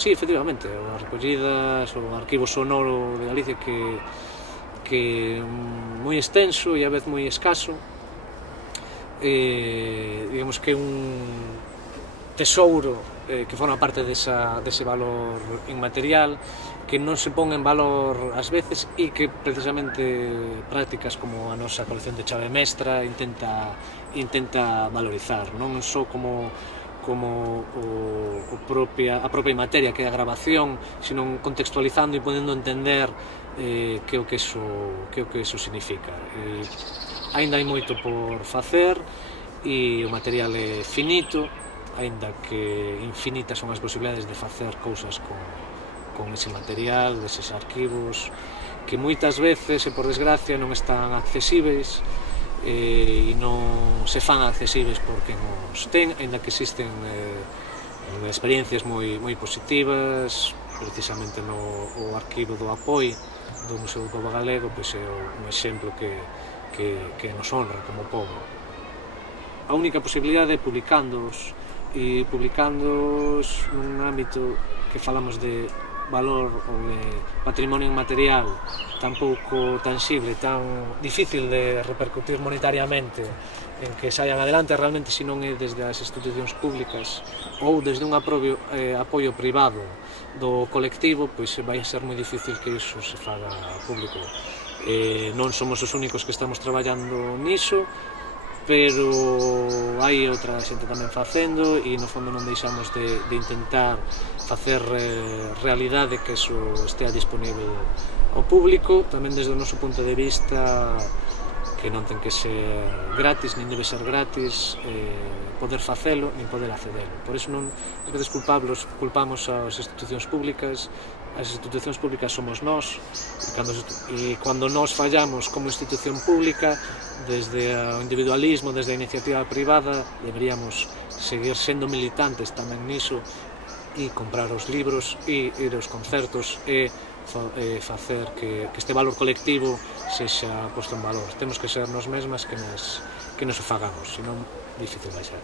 Sí, efectivamente, as recollidas, o arquivo sonoro de Galicia que é moi extenso e a vez moi escaso, digamos que é un tesouro que forma parte dese valor inmaterial que non se pon en valor ás veces e que precisamente prácticas como a nosa colección de chave mestra intenta valorizar, non só como a propia materia que é a grabación, sino contextualizando e podendo entender que é o que eso significa. Aínda hai moito por facer e o material é finito, aínda que infinitas son as posibilidades de facer cousas con ese material, deses arquivos, que moitas veces, e por desgracia, non están accesíveis e non se fan accesíveis por quen os ten, aínda que existen experiencias moi positivas, precisamente no arquivo do Apoi do Museo do Pobo Galego, pois é un exemplo que nos honra como pobo. A única posibilidade é publicándoos nun ámbito que falamos de valor ou de patrimonio inmaterial tan pouco tangible, tan difícil de repercutir monetariamente en que saian adelante realmente, se non é desde as institucións públicas ou desde un apoio privado do colectivo, pois vai ser moi difícil que iso se faga público. Non somos os únicos que estamos traballando niso, pero hai outra xente tamén facendo e no fondo non deixamos de intentar facer realidade que iso estea disponible ao público, tamén desde o noso punto de vista que non ten que ser gratis, nin debe ser gratis poder facelo, nin poder accedelo. Por iso non hai que culpamos as institucións públicas. As institucións públicas somos nós e cando nós fallamos como institución pública, desde o individualismo, desde a iniciativa privada, deberíamos seguir sendo militantes tamén niso e comprar os libros e ir aos concertos e facer que este valor colectivo sexa posto en valor. Temos que ser nós mesmas que nos o fagamos, senón difícil vai ser.